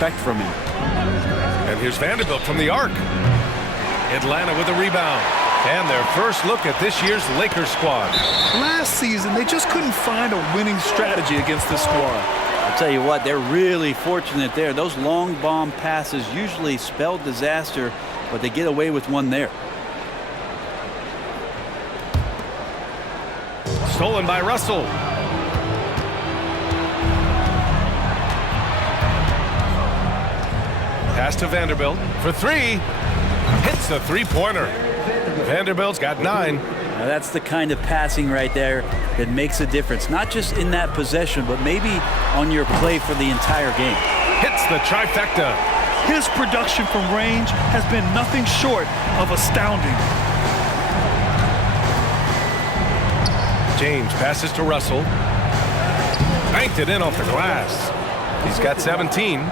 expect from him. And here's Vanderbilt from the arc. Atlanta with a rebound. And their first look at this year's Lakers squad. Last season, they just couldn't find a winning strategy against this squad. I'll tell you what, they're really fortunate there. Those long bomb passes usually spell disaster, but they get away with one there. Stolen by Russell. Pass to Vanderbilt for three. Hits the three-pointer. Vanderbilt's got 9. Now that's the kind of passing right there that makes a difference, not just in that possession, but maybe on your play for the entire game. Hits the trifecta. His production from range has been nothing short of astounding. James passes to Russell. Banked it in off the glass. He's got 17.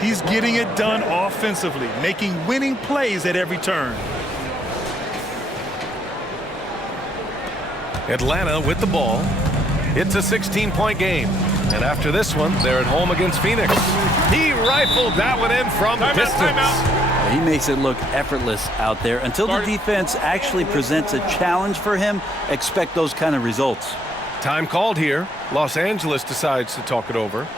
He's getting it done offensively, making winning plays at every turn. Atlanta with the ball. It's a 16-point game. And after this one, they're at home against Phoenix. He rifled that one in from distance. He makes it look effortless out there. Until the defense actually presents a challenge for him, expect those kind of results. Time called here. Los Angeles decides to talk it over.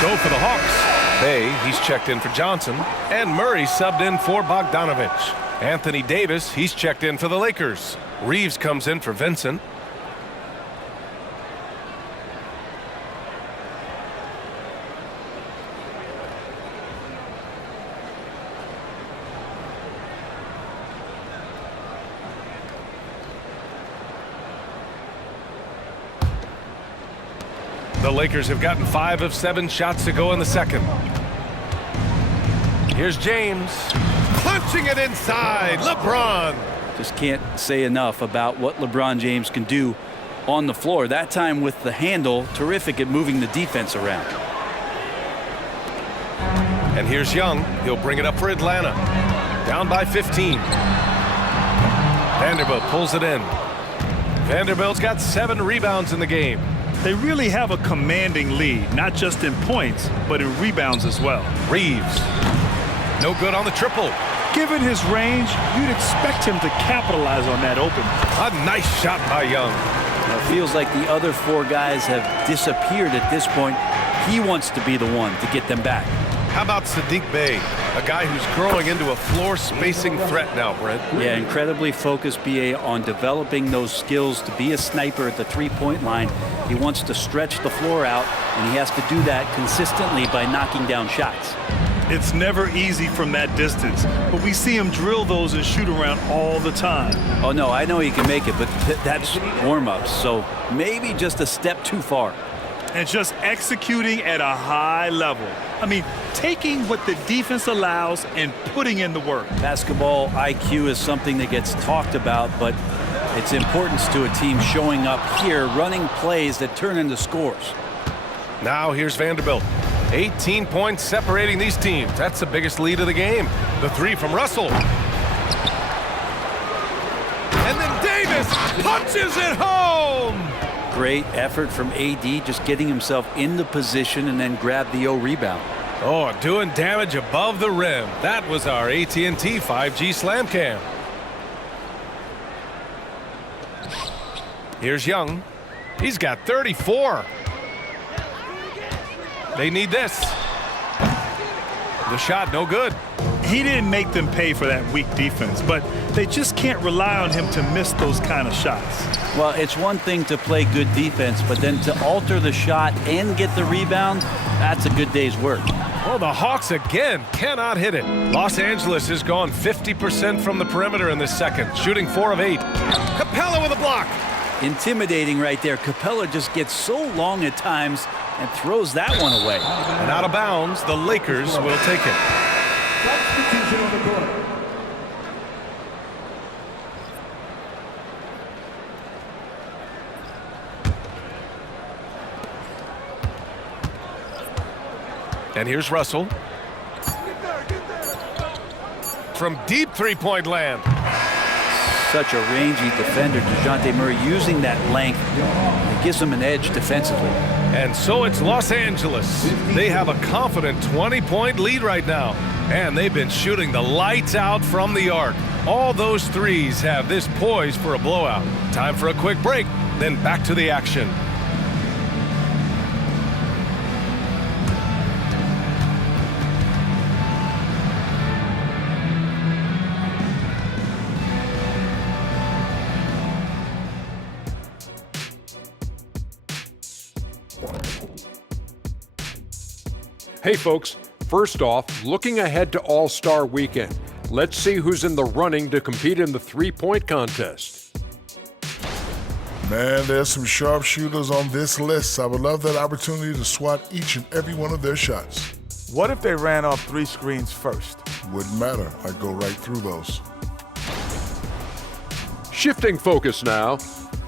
Go for the Hawks. Bay, he's checked in for Johnson. And Murray subbed in for Bogdanovich. Anthony Davis, he's checked in for the Lakers. Reeves comes in for Vincent. The Lakers have gotten 5 of 7 shots to go in the second. Here's James. Punching it inside. LeBron. Just can't say enough about what LeBron James can do on the floor. That time with the handle, terrific at moving the defense around. And here's Young. He'll bring it up for Atlanta. Down by 15. Vanderbilt pulls it in. Vanderbilt's got 7 rebounds in the game. They really have a commanding lead, not just in points, but in rebounds as well. Reeves. No good on the triple. Given his range, you'd expect him to capitalize on that open. A nice shot by Young. It feels like the other 4 guys have disappeared at this point. He wants to be the one to get them back. How about Sadiq Bey, a guy who's growing into a floor spacing threat now, Brent? Yeah, incredibly focused, BA, on developing those skills to be a sniper at the three-point line. He wants to stretch the floor out, and he has to do that consistently by knocking down shots. It's never easy from that distance, but we see him drill those and shoot around all the time. Oh, no, I know he can make it, but that's warm-ups, so maybe just a step too far. And just executing at a high level. I mean, taking what the defense allows and putting in the work. Basketball IQ is something that gets talked about, but its importance to a team showing up here, running plays that turn into scores. Now here's Vanderbilt. 18 points separating these teams. That's the biggest lead of the game. The 3 from Russell. And then Davis punches it home. great effort from AD, just getting himself in the position and then grab the rebound. Oh, doing damage above the rim. That was our AT&T 5G Slam Cam. Here's Young. He's got 34. They need this. The shot, no good. He didn't make them pay for that weak defense, but they just can't rely on him to miss those kind of shots. Well, it's one thing to play good defense, but then to alter the shot and get the rebound, that's a good day's work. Oh, the Hawks again cannot hit it. Los Angeles has gone 50% from the perimeter in this second, shooting 4 of 8. Capella with a block. Intimidating right there. Capella just gets so long at times and throws that one away. And out of bounds, the Lakers will take it. Substitution on the court. And here's Russell. From deep three-point land. Such a rangy defender, DeJounte Murray, using that length. It gives him an edge defensively. And so it's Los Angeles. They have a confident 20-point lead right now. And they've been shooting the lights out from the arc. All those threes have this poised for a blowout. Time for a quick break, then back to the action. Hey folks, first off, looking ahead to All-Star Weekend, let's see who's in the running to compete in the three-point contest. Man, there's some sharpshooters on this list. I would love that opportunity to swat each and every one of their shots. What if they ran off 3 screens first? Wouldn't matter. I'd go right through those. Shifting focus now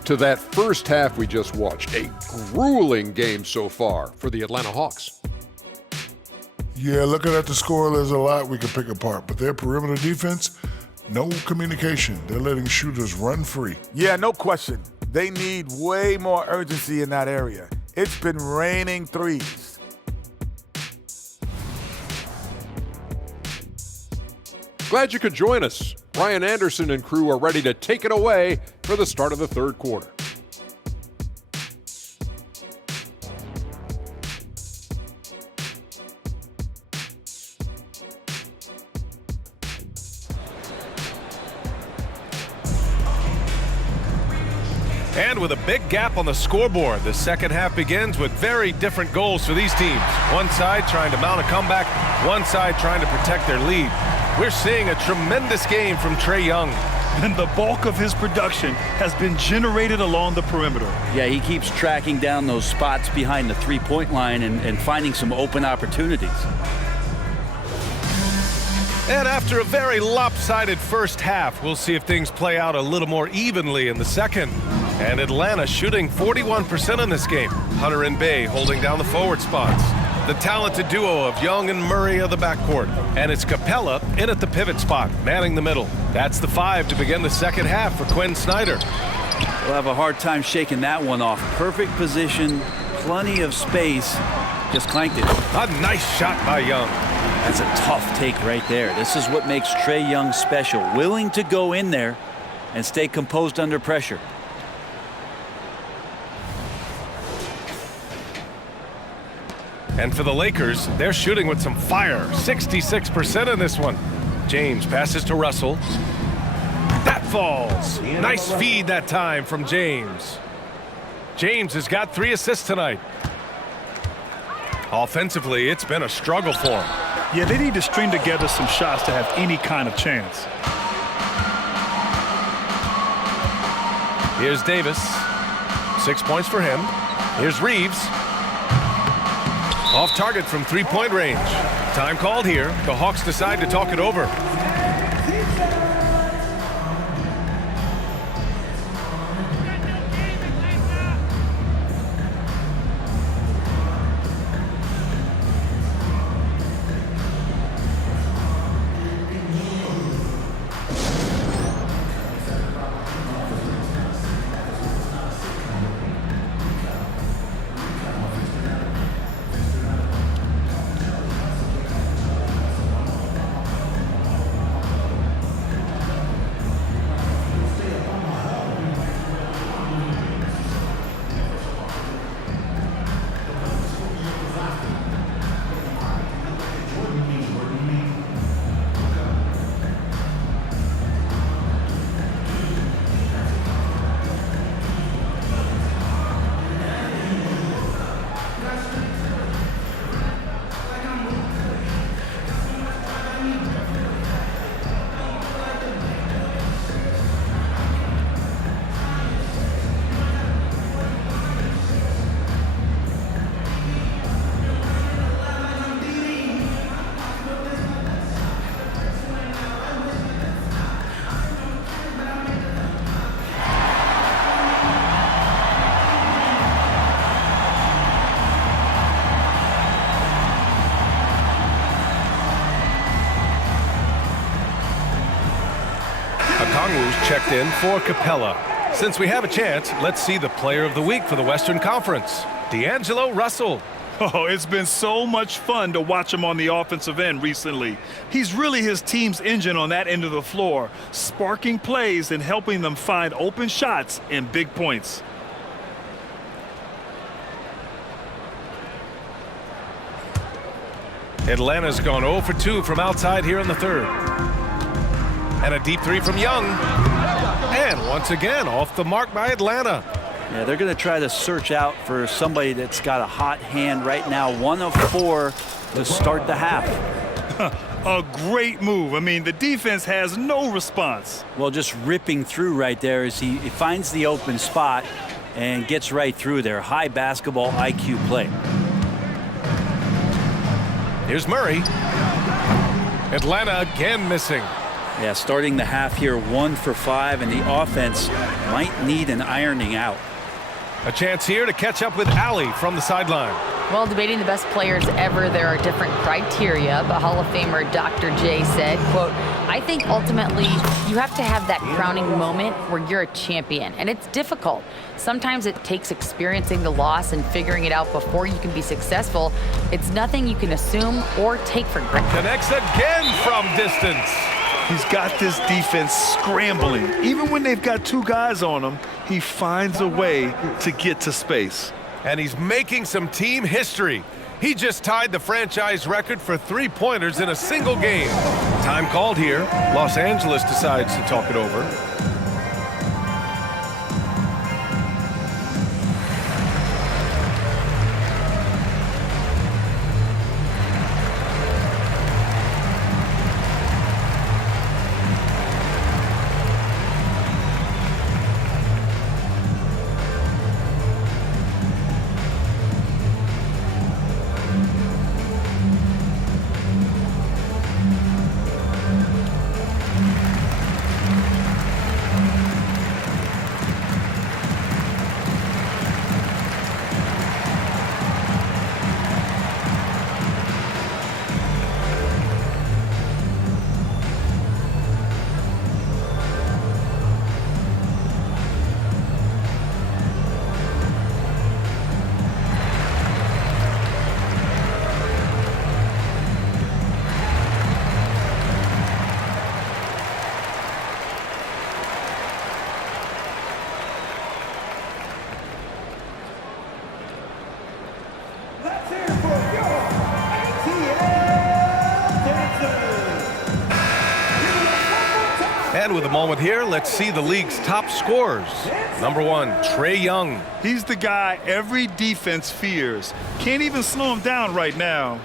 to that first half we just watched. A grueling game so far for the Atlanta Hawks. Yeah, looking at the score, there's a lot we can pick apart, but their perimeter defense, no communication. They're letting shooters run free. Yeah, no question. They need way more urgency in that area. It's been raining threes. Glad you could join us. Brian Anderson and crew are ready to take it away for the start of the third quarter. And with a big gap on the scoreboard, the second half begins with very different goals for these teams. One side trying to mount a comeback, one side trying to protect their lead. We're seeing a tremendous game from Trae Young. And the bulk of his production has been generated along the perimeter. Yeah, he keeps tracking down those spots behind the three-point line and finding some open opportunities. And after a very lopsided first half, we'll see if things play out a little more evenly in the second. And Atlanta shooting 41% in this game. Hunter and Bey holding down the forward spots. The talented duo of Young and Murray of the backcourt. And it's Capella in at the pivot spot, manning the middle. That's the 5 to begin the second half for Quinn Snyder. We'll have a hard time shaking that one off. Perfect position, plenty of space. Just clanked it. A nice shot by Young. That's a tough take right there. This is what makes Trae Young special. Willing to go in there and stay composed under pressure. And for the Lakers, they're shooting with some fire. 66% in this one. James passes to Russell. That falls. Nice feed that time from James. James has got 3 assists tonight. Offensively, it's been a struggle for him. Yeah, they need to string together some shots to have any kind of chance. Here's Davis. 6 points for him. Here's Reeves. Off target from three-point range. Time called here. The Hawks decide to talk it over. checked in for Capella. Since we have a chance, let's see the player of the week for the Western Conference, D'Angelo Russell. Oh, it's been so much fun to watch him on the offensive end recently. He's really his team's engine on that end of the floor, sparking plays and helping them find open shots and big points. Atlanta's gone 0 for 2 from outside here in the third. And a deep three from Young. And once again, off the mark by Atlanta. Yeah, they're going to try to search out for somebody that's got a hot hand right now. 1 of 4 to start the half. A great move. I mean, the defense has no response. Well, just ripping through right there as he finds the open spot and gets right through there. High basketball IQ play. Here's Murray. Atlanta again missing. Yeah, starting the half here 1 for 5, and the offense might need an ironing out. A chance here to catch up with Allie from the sideline. Well, debating the best players ever, there are different criteria, but Hall of Famer Dr. J said, quote, I think ultimately you have to have that crowning moment where you're a champion, and it's difficult. Sometimes it takes experiencing the loss and figuring it out before you can be successful. It's nothing you can assume or take for granted. Connects again from distance. He's got this defense scrambling. Even when they've got 2 guys on him, he finds a way to get to space. And he's making some team history. He just tied the franchise record for 3-pointers in a single game. Time called here. Los Angeles decides to talk it over. And with a moment here, let's see the league's top scorers. Number 1, Trae Young. He's the guy every defense fears. Can't even slow him down right now.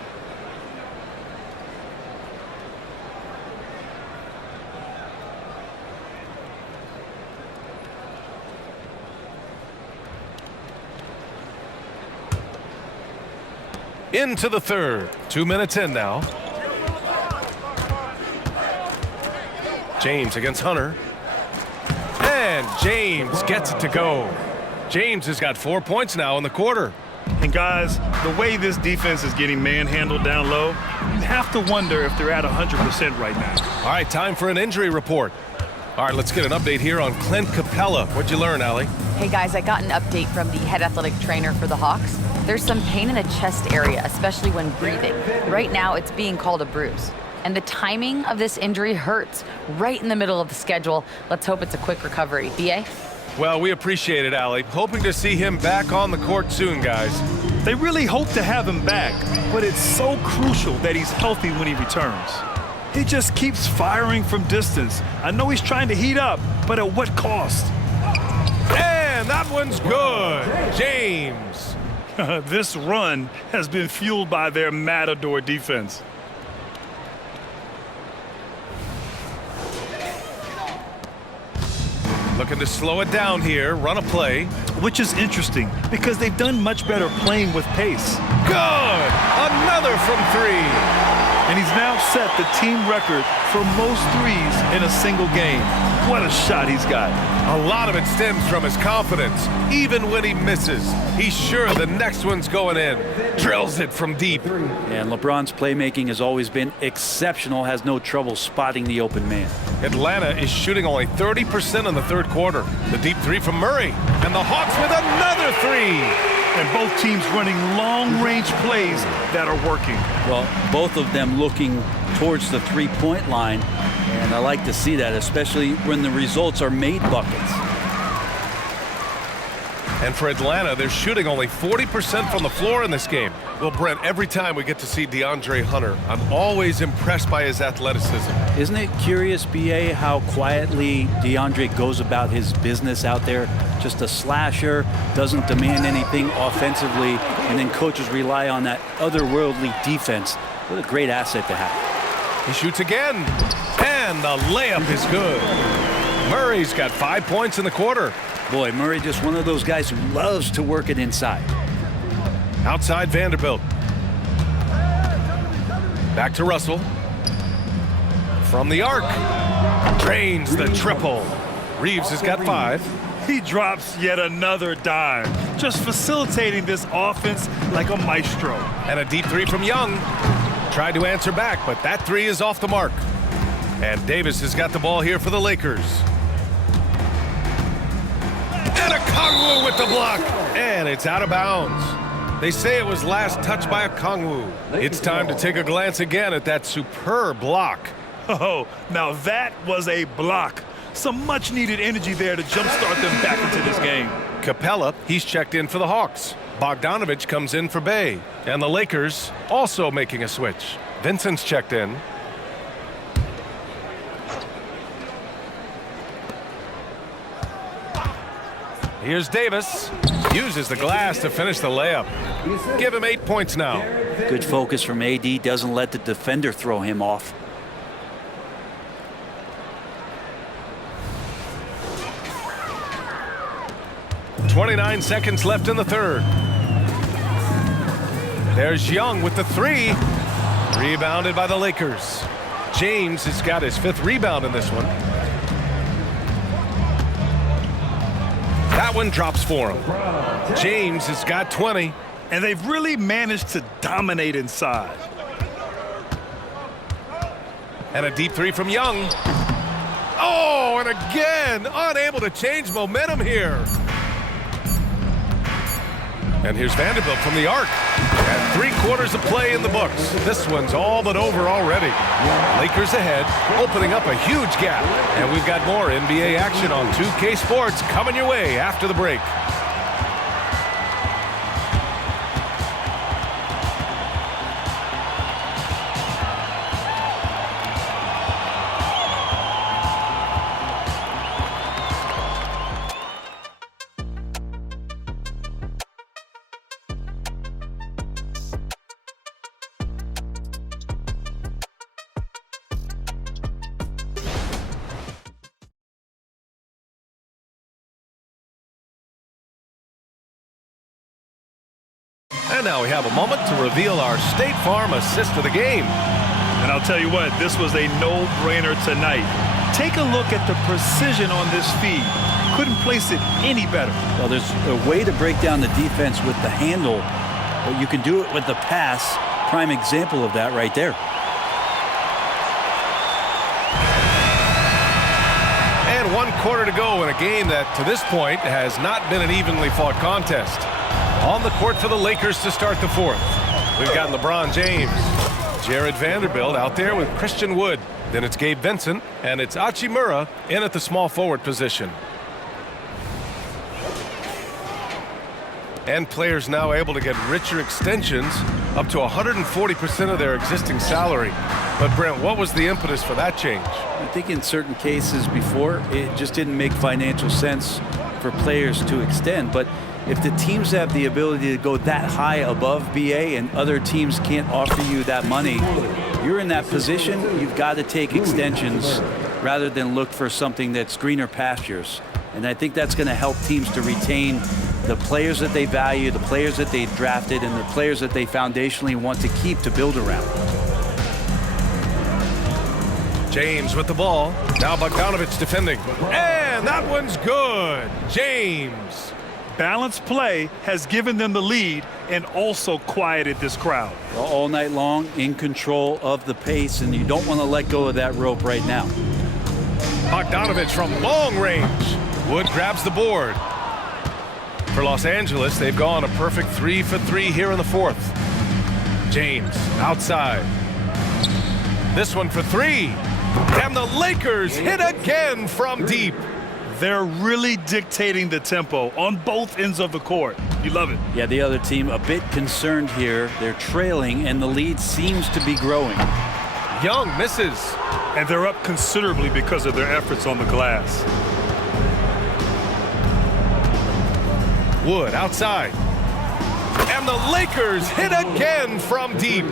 Into the third. 2 minutes in now. James against Hunter. And James gets it to go. James has got 4 points now in the quarter. And guys, the way this defense is getting manhandled down low, you have to wonder if they're at 100% right now. All right, time for an injury report. All right, let's get an update here on Clint Capella. What'd you learn, Allie? Hey guys, I got an update from the head athletic trainer for the Hawks. There's some pain in the chest area, especially when breathing. Right now, it's being called a bruise. And the timing of this injury hurts right in the middle of the schedule. Let's hope it's a quick recovery. BA? Well, we appreciate it, Allie. Hoping to see him back on the court soon, guys. They really hope to have him back, but it's so crucial that he's healthy when he returns. He just keeps firing from distance. I know he's trying to heat up, but at what cost? And that one's good. James. This run has been fueled by their Matador defense. Looking to slow it down here, run a play. Which is interesting because they've done much better playing with pace. Good! Another from 3. And he's now set the team record for most threes in a single game. What a shot he's got. A lot of it stems from his confidence. Even when he misses, he's sure the next one's going in. Drills it from deep. And LeBron's playmaking has always been exceptional, has no trouble spotting the open man. Atlanta is shooting only 30% in the third quarter. The deep three from Murray. And the Hawks with another three. And both teams running long-range plays that are working. Well, both of them looking towards the three-point line, and I like to see that, especially when the results are made buckets. And for Atlanta, they're shooting only 40% from the floor in this game. Well, Brent, every time we get to see DeAndre Hunter, I'm always impressed by his athleticism. Isn't it curious, B.A., how quietly DeAndre goes about his business out there? Just a slasher, doesn't demand anything offensively, and then coaches rely on that otherworldly defense. What a great asset to have. He shoots again, and the layup is good. Murray's got 5 points in the quarter. Boy, Murray just one of those guys who loves to work it inside. Outside Vanderbilt. Back to Russell. From the arc. Drains the triple. Reeves has got 5. He drops yet another dime, just facilitating this offense like a maestro. And a deep three from Young. Tried to answer back, but that three is off the mark. And Davis has got the ball here for the Lakers. And a Kongwu with the block. And it's out of bounds. They say it was last touched by a Kongwu. It's time to take a glance again at that superb block. Oh, now that was a block. Some much-needed energy there to jumpstart them back into this game. Capella, he's checked in for the Hawks. Bogdanovich comes in for Bay. And the Lakers also making a switch. Vincent's checked in. Here's Davis. Uses the glass to finish the layup. Give him 8 points now. Good focus from AD, doesn't let the defender throw him off. .29 seconds left in the third. There's Young with the three. Rebounded by the Lakers. James has got his 5th rebound in this one. That one drops for him. James has got 20. And they've really managed to dominate inside. And a deep three from Young. Oh, and again, unable to change momentum here. And here's Vanderbilt from the arc. And 3 quarters of play in the books. This one's all but over already. Lakers ahead, opening up a huge gap. And we've got more NBA action on 2K Sports coming your way after the break. And now we have a moment to reveal our State Farm assist of the game. And I'll tell you what, this was a no-brainer tonight. Take a look at the precision on this feed. Couldn't place it any better. Well, there's a way to break down the defense with the handle, but you can do it with the pass. Prime example of that right there. And 1 quarter to go in a game that, to this point, has not been an evenly fought contest. On the court for the Lakers to start the 4th. We've got LeBron James. Jared Vanderbilt out there with Christian Wood. Then it's Gabe Vincent, and it's Hachimura in at the small forward position. And players now able to get richer extensions, up to 140% of their existing salary. But Brent, what was the impetus for that change? I think in certain cases before, it just didn't make financial sense for players to extend. But if the teams have the ability to go that high above BA and other teams can't offer you that money, you're in that position, you've got to take extensions rather than look for something that's greener pastures. And I think that's going to help teams to retain the players that they value, the players that they drafted, and the players that they foundationally want to keep to build around. James with the ball. Now Bogdanovich defending. And that one's good. James. Balanced play has given them the lead and also quieted this crowd. All night long, in control of the pace, and you don't want to let go of that rope right now. Bogdanovich from long range. Wood grabs the board. For Los Angeles, they've gone a perfect 3 for 3 here in the fourth. James outside. This one for 3. And the Lakers hit again from deep. They're really dictating the tempo on both ends of the court. You love it. Yeah, the other team a bit concerned here. They're trailing, and the lead seems to be growing. Young misses. And they're up considerably because of their efforts on the glass. Wood outside. And the Lakers hit again from deep.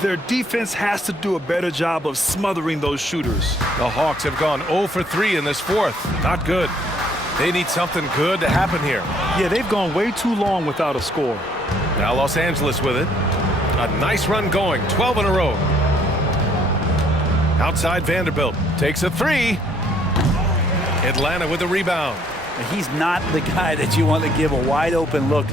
Their defense has to do a better job of smothering those shooters. The Hawks have gone 0 for 3 in this fourth. Not good. They need something good to happen here. Yeah, they've gone way too long without a score. Now Los Angeles with it. A nice run going, 12 in a row. Outside Vanderbilt takes a 3. Atlanta with a rebound. He's not the guy that you want to give a wide open look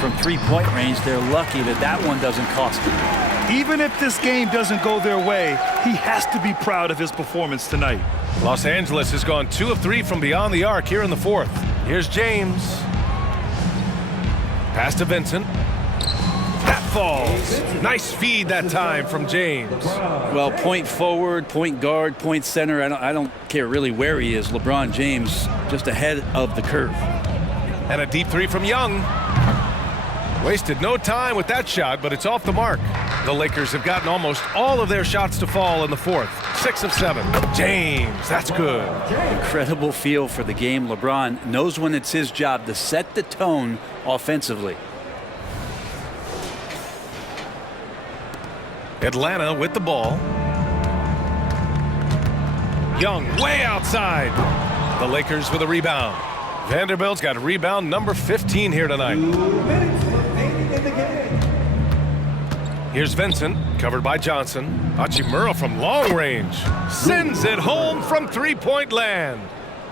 from three-point range. They're lucky that that one doesn't cost them. Even if this game doesn't go their way, he has to be proud of his performance tonight. Los Angeles has gone 2 of 3 from beyond the arc here in the fourth. Here's James. Pass to Vincent. That falls. Nice feed that time from James. Well, point forward, point guard, point center. I don't care really where he is. LeBron James just ahead of the curve. And a deep 3 from Young. Wasted no time with that shot, but it's off the mark. The Lakers have gotten almost all of their shots to fall in the fourth. 6 of 7. James, that's good. Incredible feel for the game. LeBron knows when it's his job to set the tone offensively. Atlanta with the ball. Young way outside. The Lakers with a rebound. Vanderbilt's got rebound number 15 here tonight. 2 minutes remaining in the game. Here's Vincent, covered by Johnson. Hachimura from long range. Sends it home from three-point land.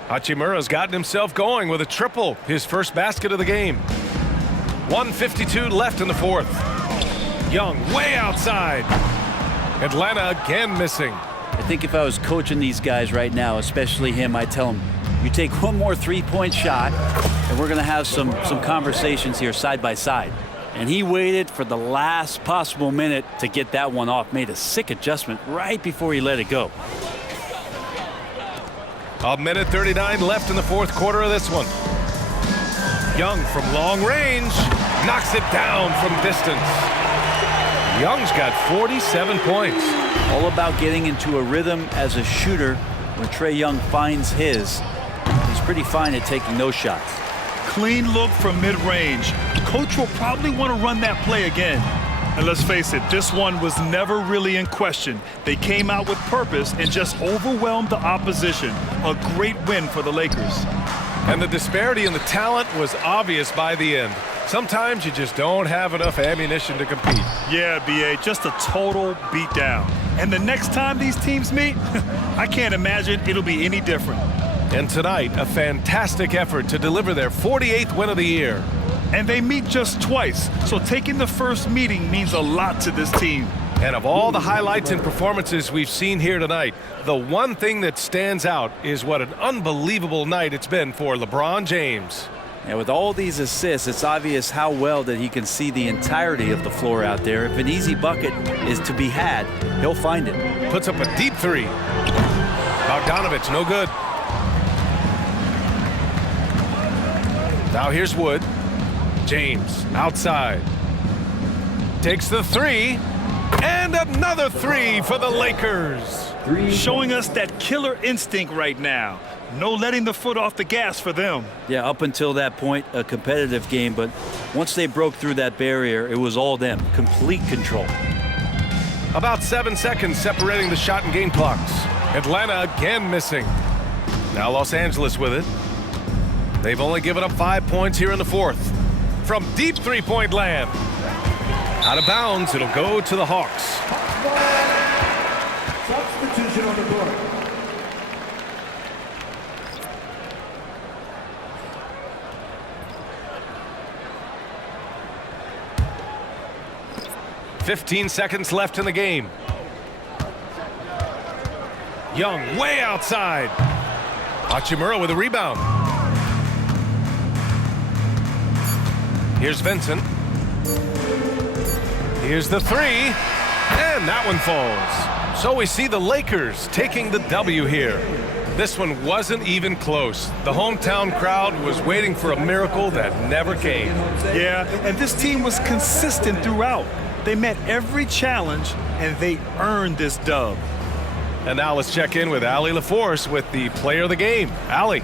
Hachimura's gotten himself going with a triple, his first basket of the game. 1:52 left in the fourth. Young way outside. Atlanta again missing. I think if I was coaching these guys right now, especially him, I'd tell him, you take one more three-point shot, and we're going to have some conversations here side by side. And he waited for the last possible minute to get that one off. Made a sick adjustment right before he let it go. 1:39 left in the fourth quarter of this one. Young from long range. Knocks it down from distance. Young's got 47 points. All about getting into a rhythm as a shooter. When Trae Young finds his, he's pretty fine at taking those shots. Clean look from mid-range. Coach will probably want to run that play again. And let's face it, this one was never really in question. They came out with purpose and just overwhelmed the opposition. A great win for the Lakers. And the disparity in the talent was obvious by the end. Sometimes you just don't have enough ammunition to compete. Yeah, B.A., just a total beatdown. And the next time these teams meet, I can't imagine it'll be any different. And tonight, a fantastic effort to deliver their 48th win of the year. And they meet just twice, so taking the first meeting means a lot to this team. And of all the highlights and performances we've seen here tonight, the one thing that stands out is what an unbelievable night it's been for LeBron James. And with all these assists, it's obvious how well that he can see the entirety of the floor out there. If an easy bucket is to be had, he'll find it. Puts up a deep 3. Bogdanovich, no good. Now here's Wood. James outside. Takes the 3. And another 3 for the Lakers. Showing us that killer instinct right now. No letting the foot off the gas for them. Yeah, up until that point, a competitive game. But once they broke through that barrier, it was all them. Complete control. About 7 seconds separating the shot and game clocks. Atlanta again missing. Now Los Angeles with it. They've only given up 5 points here in the fourth. From deep three-point land. Out of bounds, it'll go to the Hawks. Substitution on the board. "15 seconds left in the game. Young way outside. Hachimura with a rebound. Here's Vincent. Here's the three, and that one falls. So we see the Lakers taking the W here. This one wasn't even close. The hometown crowd was waiting for a miracle that never came. Yeah, and this team was consistent throughout. They met every challenge, and they earned this dub. And now let's check in with Allie LaForce with the player of the game. Allie.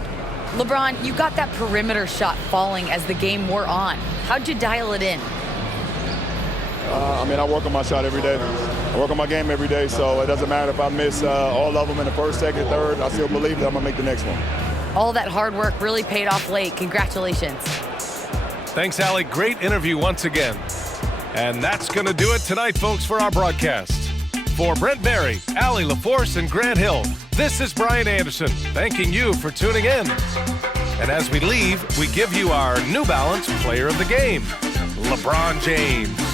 LeBron, you got that perimeter shot falling as the game wore on. How'd you dial it in? I work on my shot every day. I work on my game every day, so it doesn't matter if I miss all of them in the first, second, third. I still believe that I'm going to make the next one. All that hard work really paid off late. Congratulations. Thanks, Allie. Great interview once again. And that's going to do it tonight, folks, for our broadcast. For Brent Barry, Allie LaForce, and Grant Hill, this is Brian Anderson, thanking you for tuning in. And as we leave, we give you our New Balance Player of the Game, LeBron James.